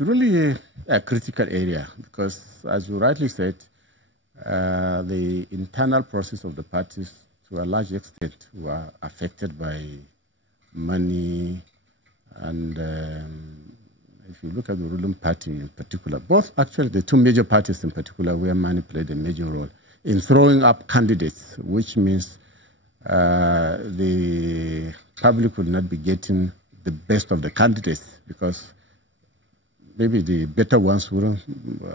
Really a critical area because, as you rightly said, the internal process of the parties, to a large extent, were affected by money. And if you look at the ruling party in particular, both actually the two major parties in particular, where money played a major role in throwing up candidates, which means the public will not be getting the best of the candidates because maybe the better ones wouldn't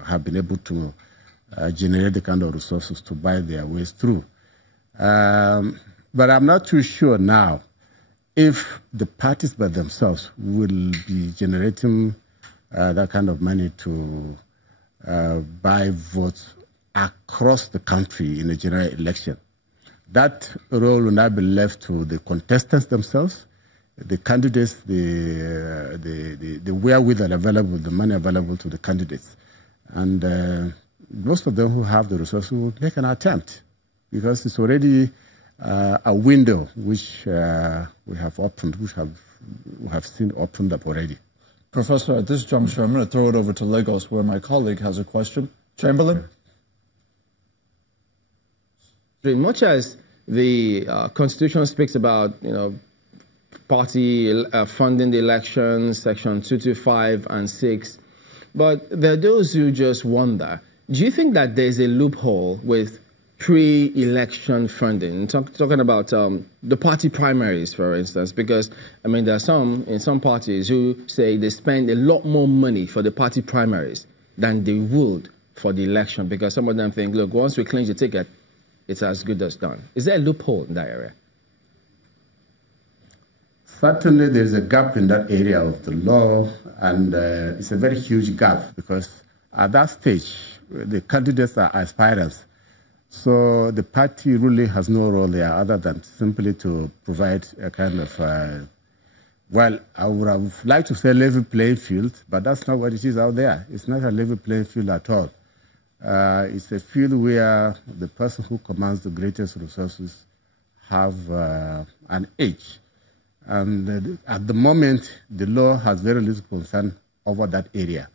have been able to generate the kind of resources to buy their ways through. But I'm not too sure now if the parties by themselves will be generating that kind of money to buy votes across the country in a general election. That role will now be left to the contestants themselves, the candidates, the wherewithal available, the money available to the candidates. And most of them who have the resources will make an attempt because it's already a window which we have opened, which we have seen opened up already. Professor, at this juncture, I'm going to throw it over to Lagos where my colleague has a question. Chamberlain? Much as the Constitution speaks about, party funding the elections, Section 225 and 6, but there are those who just wonder, do you think that there's a loophole with pre-election funding? Talking about the party primaries, for instance, because, there are some in some parties who say they spend a lot more money for the party primaries than they would for the election because some of them think, look, once we clinch the ticket, it's as good as done. Is there a loophole in that area? Certainly, there's a gap in that area of the law, and it's a very huge gap because at that stage, the candidates are aspirants. So the party really has no role there other than simply to provide a kind of, well, I would have liked to say level playing field, but that's not what it is out there. It's not a level playing field at all. It's a field where the person who commands the greatest resources have an edge. And at the moment, the law has very little concern over that area.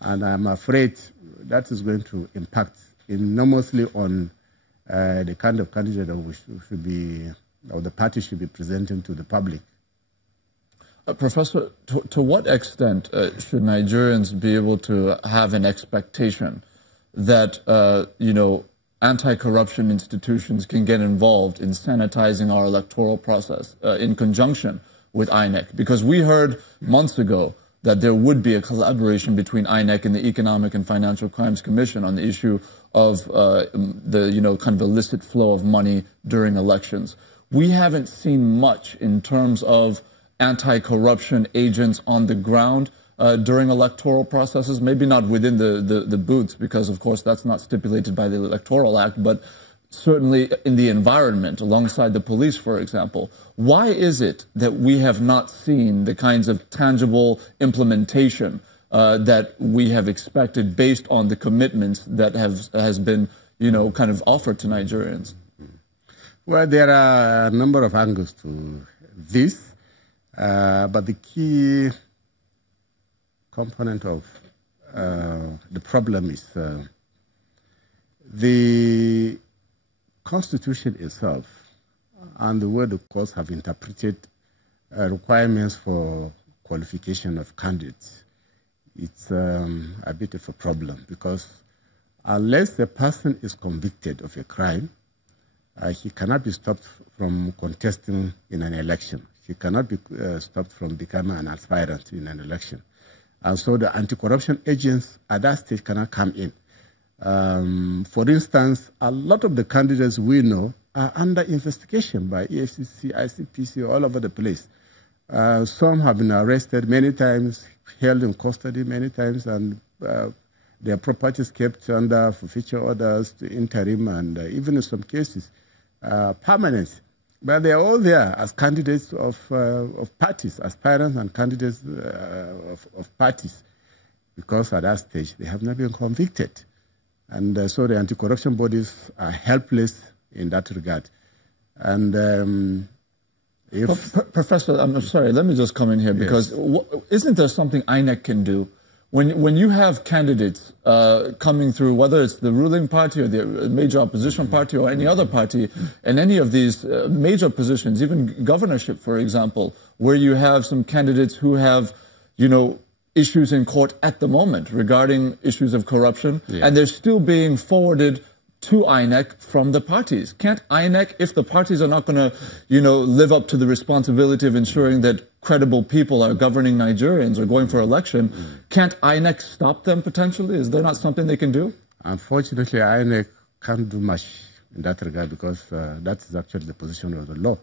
And I'm afraid that is going to impact enormously on the kind of candidate that we should be, or the party should be presenting to the public. Professor, to what extent should Nigerians be able to have an expectation that, anti-corruption institutions can get involved in sanitizing our electoral process in conjunction with INEC? Because we heard months ago that there would be a collaboration between INEC and the Economic and Financial Crimes Commission on the issue of the kind of illicit flow of money during elections. We haven't seen much in terms of anti-corruption agents on the ground during electoral processes, maybe not within the booths, because, of course, that's not stipulated by the Electoral Act, but certainly in the environment, alongside the police, for example. Why is it that we have not seen the kinds of tangible implementation that we have expected based on the commitments that has been, kind of offered to Nigerians? Well, there are a number of angles to this, but the key component of the problem is the Constitution itself and the way the courts have interpreted requirements for qualification of candidates. It's a bit of a problem because unless the person is convicted of a crime, he cannot be stopped from contesting in an election. He cannot be stopped from becoming an aspirant in an election. And so the anti-corruption agents at that stage cannot come in. For instance, a lot of the candidates we know are under investigation by EFCC, ICPC, all over the place. Some have been arrested many times, held in custody many times, and their properties kept under forfeiture orders, to interim, and even in some cases, permanent. But they are all there as candidates of parties, aspirants and candidates of parties, because at that stage they have not been convicted. And so the anti-corruption bodies are helpless in that regard. And Professor, I'm sorry, let me just come in here, because isn't there something INEC can do When you have candidates coming through, whether it's the ruling party or the major opposition party or any other party, in any of these major positions, even governorship, for example, where you have some candidates who have, issues in court at the moment regarding issues of corruption, and they're still being forwarded to INEC from the parties. Can't INEC, if the parties are not going to, live up to the responsibility of ensuring that credible people are governing Nigerians or going for election, can't INEC stop them potentially? Is there not something they can do? Unfortunately, INEC can't do much in that regard because that is actually the position of the law.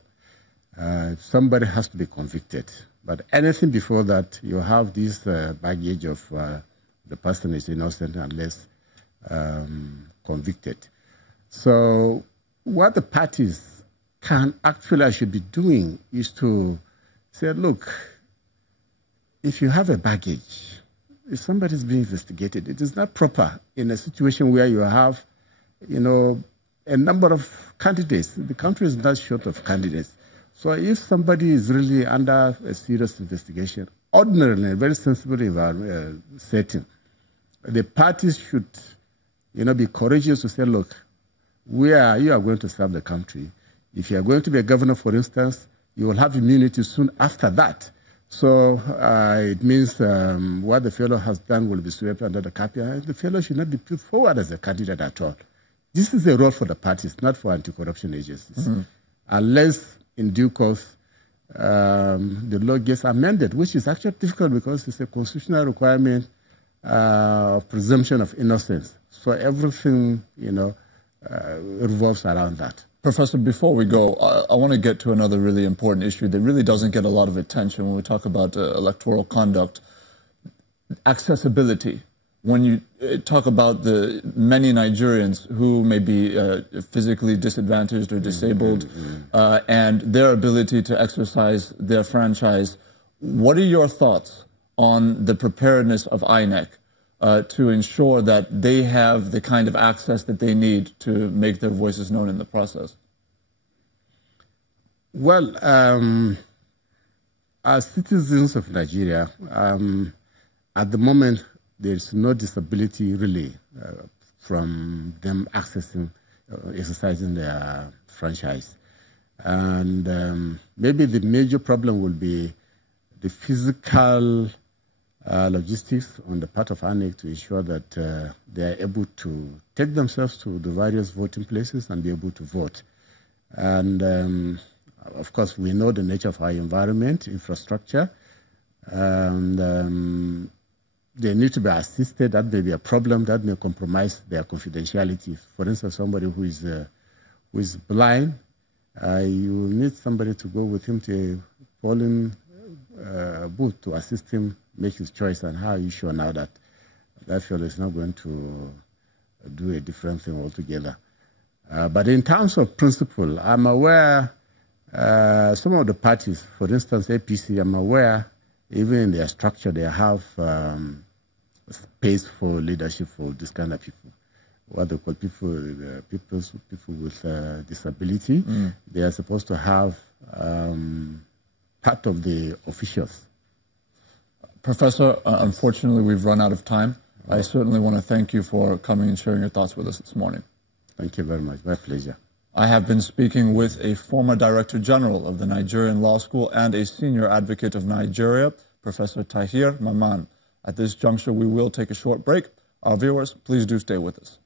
Somebody has to be convicted. But anything before that, you have this baggage of the person is innocent unless convicted. So what the parties should be doing is to say, look, if you have a baggage, if somebody is being investigated, it is not proper in a situation where you have, a number of candidates. The country is not short of candidates. So if somebody is really under a serious investigation, ordinarily, a very sensible setting, the parties should, be courageous to say, look, you are going to serve the country. If you are going to be a governor, for instance, you will have immunity soon after that. So it means what the fellow has done will be swept under the carpet. The fellow should not be put forward as a candidate at all. This is a role for the parties, not for anti-corruption agencies. Unless, in due course, the law gets amended, which is actually difficult because it's a constitutional requirement of presumption of innocence. So everything, revolves around that. Professor, before we go, I want to get to another really important issue that really doesn't get a lot of attention when we talk about electoral conduct. Accessibility. When you talk about the many Nigerians who may be physically disadvantaged or disabled and their ability to exercise their franchise, what are your thoughts on the preparedness of INEC to ensure that they have the kind of access that they need to make their voices known in the process? Well, as citizens of Nigeria, at the moment, there's no disability really from them exercising their franchise. And maybe the major problem will be the physical logistics on the part of INEC to ensure that they are able to take themselves to the various voting places and be able to vote. And of course, we know the nature of our environment, infrastructure, and they need to be assisted. That may be a problem that may compromise their confidentiality. For instance, somebody who is blind, you need somebody to go with him to a polling booth to assist him make his choice. And how are you sure now that that fellow is not going to do a different thing altogether? But in terms of principle, I'm aware some of the parties, for instance, APC, I'm aware even in their structure, they have space for leadership for this kind of people, what they call people with disability. They are supposed to have part of the officials. Professor, unfortunately, we've run out of time. I certainly want to thank you for coming and sharing your thoughts with us this morning. Thank you very much. My pleasure. I have been speaking with a former Director General of the Nigerian Law School and a Senior Advocate of Nigeria, Professor Tahir Mamman. At this juncture, we will take a short break. Our viewers, please do stay with us.